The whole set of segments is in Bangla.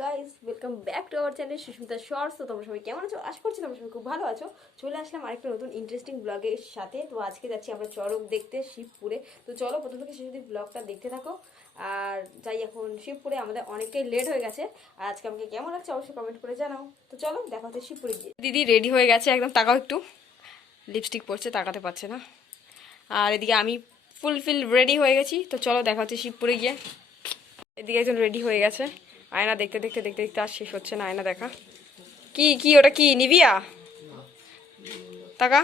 Guys welcome back to our channel Susmita shorts তো তোমরা সবাই কেমন আছো? আশা করছি তোমরা সবাই খুব ভালো আছো। চলে আসলাম আরেকটা নতুন ইন্টারেস্টিং ব্লগের সাথে। তো আজকে যাচ্ছি আমরা চরক দেখতে, শিবপুরে। তো চলো, প্রথম থেকে অবধি ব্লগটা দেখতে থাকো। আর যাই, এখন শিবপুরে আমাদের অনেকটাই লেট হয়ে গেছে। আর আজকে আমাকে কেমন লাগছে অবশ্যই কমেন্ট করে জানাও। তো চলো, দেখা হচ্ছে শিবপুরে গিয়ে। দিদি রেডি হয়ে গেছে, একদম তাকাও একটু। লিপস্টিক পরছে, তাকাতে পারছে না। আর এদিকে আমি ফুলফিল রেডি হয়ে গেছি। তো চলো, দেখা হচ্ছে শিবপুরে গিয়ে। এদিকে একজন রেডি হয়ে গেছে। আয়না দেখতে দেখতে দেখতে দেখতে আর শেষ হচ্ছে না, আয়না দেখা। কি কি, ওটা কি নিবিয়া টাকা?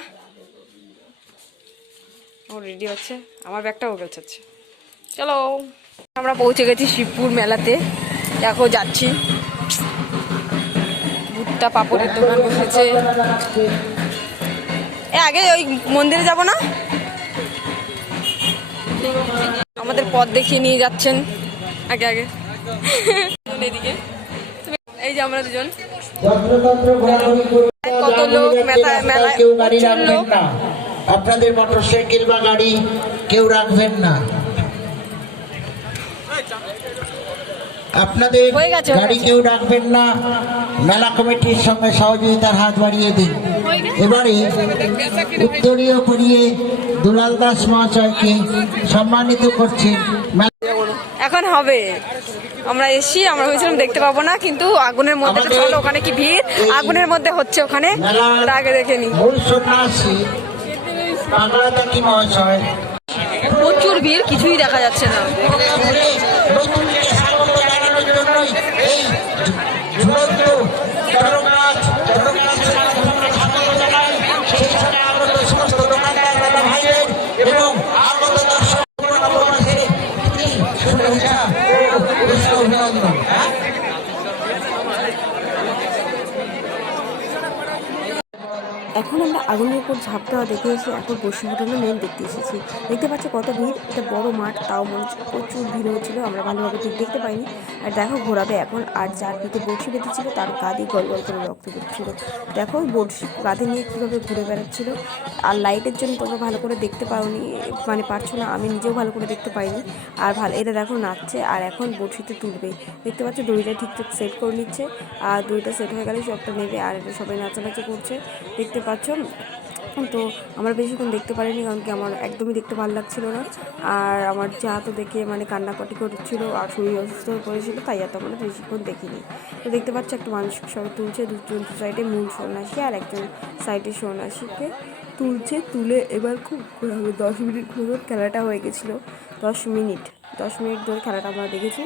ও রেডি হচ্ছে। আমার ব্যাগটা ও গোছাচ্ছে চলো। আমরা পৌঁছে গেছি শিবপুর মেলাতে। দেখো, যাচ্ছি। ভুট্টা পাপড়ের দোকান বসেছে। এ, আগে ওই মন্দিরে যাব না? আমাদের পথ দেখিয়ে নিয়ে যাচ্ছেন। আগে আগে। এদিকে। এই যে আমরা দুজন। কত লোক মেলায়। আপনাদের মোটর সাইকেল বা গাড়ি কেউ রাখবেন না। আপনাদের গাড়ি কেউ রাখবেন না। মেলা কমিটির সঙ্গে সহযোগিতার হাত বাড়িয়ে দিন। এবারে উত্তরীয় করিয়ে দুলাল দাস মহাশয়কে সম্মানিত করছেন এখন হবে। আমরা এসছি আমরা ভেবেছিলাম দেখতে পাবো না কিন্তু আগুনের মধ্যে চলো ওখানে কি ভিড়? আগুনের মধ্যে হচ্ছে ওখানে আগে দেখে নি। প্রচুর ভিড় কিছুই দেখা যাচ্ছে না। এখন আমরা আগুনের উপর ঝাঁপ দেওয়া দেখে এসে এখন বসি ফুটানো মেন দেখতে এসেছি। দেখতে পাচ্ছ কত ভিড়, এটা বড় মাঠ, তাও মনে হচ্ছে প্রচুর ভিড় হচ্ছিল আমরা ভালোভাবে ঠিক দেখতে পাইনি। আর দেখো ঘোরাবে এখন আর যার পিঠে বড়শি বেঁধেছিল, তার কাঁধে গল গল করে রক্ত বেরোচ্ছিল দেখো বড়শি কাঁধে নিয়ে কীভাবে ঘুরে বেড়াচ্ছিল, আর লাইটের জন্য তোমরা ভালো করে দেখতে পাওনি মানে পারছ না, আমি নিজেও ভালো করে দেখতে পাইনি। আর ভালো, এটা দেখো নাচছে, আর এখন বড়শিতে তুলবে। দেখতে পাচ্ছ দড়িটা ঠিকঠাক সেট করে নিচ্ছে, আর দড়িটা সেট হয়ে গেলে সবটা নেবে, আর এটা সবাই নাচানাচি করছে। দেখতে পাচ্ছ। তো আমরা বেশিক্ষণ দেখতে পারিনি কারণ কি আমার একদমই দেখতে ভালো লাগছিল না। আর আমার যা তো দেখে মানে কান্নাকাটি করছিল আর শরীর অসুস্থ হয়ে পড়েছিল, তাই এত আমরা বেশিক্ষণ দেখিনি। তো দেখতে পাচ্ছ একটা মানুষ সবাই তুলছে, দুজন সাইডে মূল সন্ন্যাসী আর একজন সাইডে সন্ন্যাসীকে তুলছে, তুলে এবার খুব দশ মিনিট মতো খেলাটা হয়ে গেছিল। দশ মিনিট দশ মিনিট ধরে খেলাটা আমরা দেখেছি।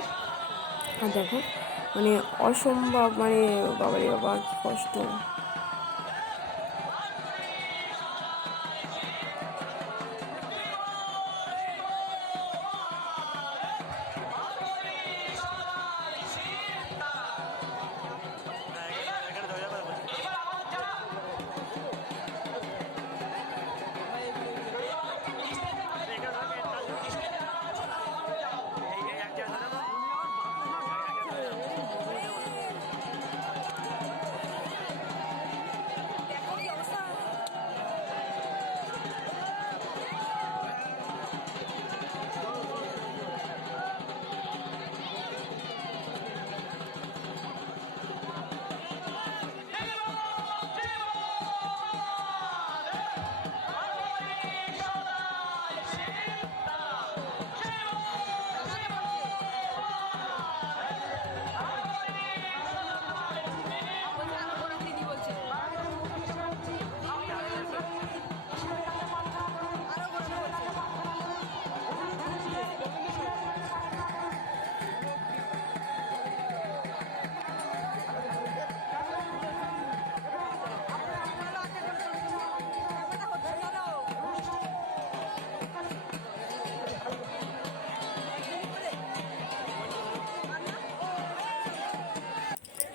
আর দেখো মানে অসম্ভব মানে বাবারে বাবা কষ্ট।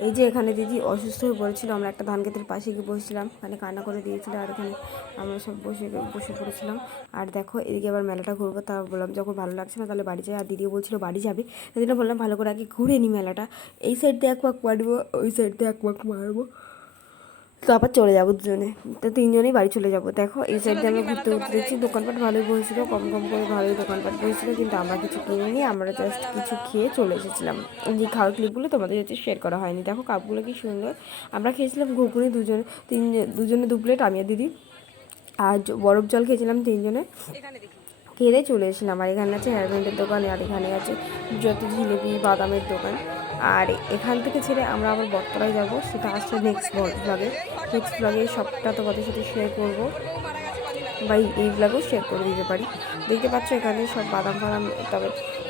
এই যে এখানে দিদি অসুস্থ হয়ে পড়েছিল, আমরা একটা ধান খেতের পাশে গিয়ে বসেছিলাম। মানে কান্না করে দিয়েছিল আর এখানে আমরা সব বসে বসে পড়েছিলাম। আর দেখো, এদিকে আবার মেলাটা ঘুরবো, তা বললাম যখন ভালো লাগছে না তাহলে বাড়ি যাই। আর দিদিও বলছিল বাড়ি যাবে সেদিন বললাম ভালো করে আগে ঘুরে নি মেলাটা। এই সাইড দিয়ে এক পাক মারবো, ওই সাইড দিয়ে এক পাক মারবো। তো আবার চলে যাব দুজনে। তো তিনজনেই বাড়ি চলে যাব। দেখো এই সাইডে আমরা ঘুরতে ঘুরতে দেখছি দোকানপাট ভালোই বসেছিল কম কম করে ভালোই দোকানপাট বসেছিল কিন্তু আমরা কিছু কিনিনি আমরা জাস্ট কিছু খেয়ে চলে এসেছিলাম। যে খাওয়ার ক্লিপগুলো তোমাদের হচ্ছে শেয়ার করা হয়নি। দেখো কাপগুলো কি সুন্দর। আমরা খেয়েছিলাম ঘুগনি দুজনে তিন দুজনে দু প্লেট আমি আর দিদি। আর বরফ জল খেয়েছিলাম তিনজনে। খেয়ে চলে এসেছিলাম। আর এখানে আছে হেয়ার ব্যান্ডের দোকান আর এখানে আছে যত জিলেপি বাদামের দোকান। আর এখান থেকে ছেড়ে আমরা আবার বটতলায় যাব। সেটা আসছে নেক্সট ব্লগে নেক্সট ব্লগে সবটা তোমাদের সাথে শেয়ার করব। বা এই- ব্লগও শেয়ার করে দিতে পারি। দেখতে পাচ্ছ এখানে সব বাদাম ফাদাম, তবে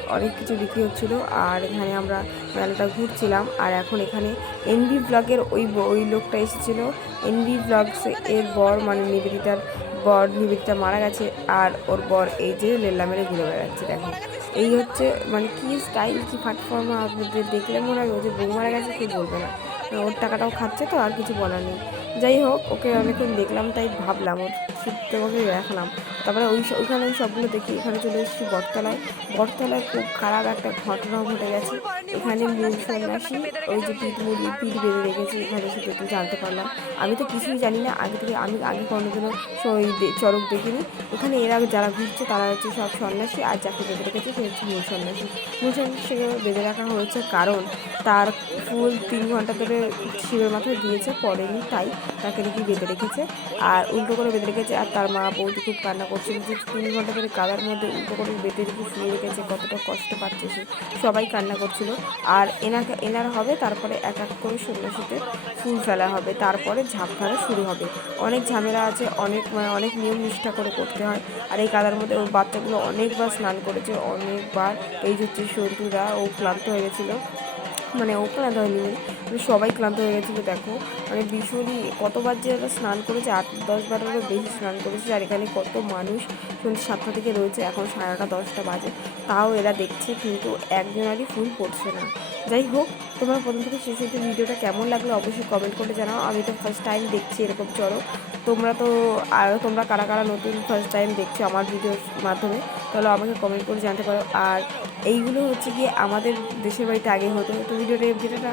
অনেক কিছু বিক্রি হচ্ছিল। আর এখানে আমরা মেলাটা ঘুরছিলাম। আর এখন এখানে এনভি ব্লগের ওই ওই লোকটা এসেছিল। এনভি ব্লগস এর বর মানে নিবেদিতার বর নিবেদিতা মারা গেছে আর ওর বর এই যে লেল্লা মেরে ঘুরে বেড়াচ্ছে, দেখো। এই হচ্ছে মানে কি স্টাইল কি প্ল্যাটফর্মে আপনাদের দেখলে মনে হবে? ও যে বউ মারা গেছে, কেউ বলবে না। ওর টাকাটাও খাচ্ছে তো, আর কিছু বলার নেই। যাই হোক, ওকে অনেকক্ষণ দেখলাম, তাই ভাবলাম ওর ছুটতে ওকে রাখলাম তারপরে ওই স- ওইখানে ওই সবগুলো দেখি, এখানে চলে এসেছি বটতলায়। বটতলায় খুব খারাপ একটা ঘটনা ঘটে গেছে। এখানে মূল সন্ন্যাসী ওই যে পিঠ মুড়ি পিঠ বেঁধে রেখেছে, এখানে সেটা একটু জানতে পারলাম। আমি তো কিছুই জানি না, আগে থেকে আমি আগে কোনোদিনও স- ওই চড়ক দেখিনি। এখানে এরা যারা ঘুরছে তারা হচ্ছে সব সন্ন্যাসী আর যাকে বেঁধে রেখেছে সে হচ্ছে মূল সন্ন্যাসী। মূল সন্ন্যাসীকে বেঁধে রাখা হয়েছে কারণ তার ফুল তিন ঘণ্টা ধরে শিবের মাথায় দিয়েছে, পড়েনি, তাই তাকে নাকি বেঁধে রেখেছে। আর উল্টো করে বেঁধে রেখেছে আর তার মা বৌদি খুব কান্না করছিল যে তিন ঘণ্টা ধরে কাদার মধ্যে উল্টো করে বেঁধে রেখে শুয়ে রেখেছে, কতটা কষ্ট পাচ্ছে সে। সবাই কান্না করছিল। আর এনার এনার হবে, তারপরে এক এক করে সন্ন্যাসীতে ফুল ফেলা হবে। তারপরে ঝাঁপ ফেলা শুরু হবে। অনেক ঝামেলা আছে, অনেক মানে অনেক নিয়ম নিষ্ঠা করে করতে হয়। আর এই কাদার মধ্যে ওর বাচ্চাগুলো অনেকবার স্নান করেছে, অনেকবার এই যে হচ্ছে সন্তুরা ও ক্লান্ত হয়ে গেছিল। মানে ও ক্লান্ত হয়নি। মানে সবাই ক্লান্ত হয়ে গেছিল, দেখো। মানে ভীষণই কতবার যে ওরা স্নান করেছে, আট, দশ বারেরও বেশি স্নান করেছে, আর এখানে কত মানুষ সন্ধ্যে সাতটা থেকে রয়েছে, এখন সাড়ে নটা, দশটা বাজে। তাও এরা দেখছে, কিন্তু একজনারই ফুল পড়ছে না। যাই হোক, তোমার প্রথম থেকে শেষ অব্দি ভিডিওটা কেমন লাগল অবশ্যই কমেন্ট করে জানাও। আমি তো ফার্স্ট টাইম দেখছি এরকম চলো। তোমরা তো আর তোমরা কারা কারা নতুন ফার্স্ট টাইম দেখছ আমার ভিডিওর মাধ্যমে, তাহলে আমাকে কমেন্ট করে জানতে পারো। আর এইগুলো হচ্ছে গিয়ে আমাদের দেশের বাড়িতে আগে হতো। তো ভিডিওটা ভিডিওটা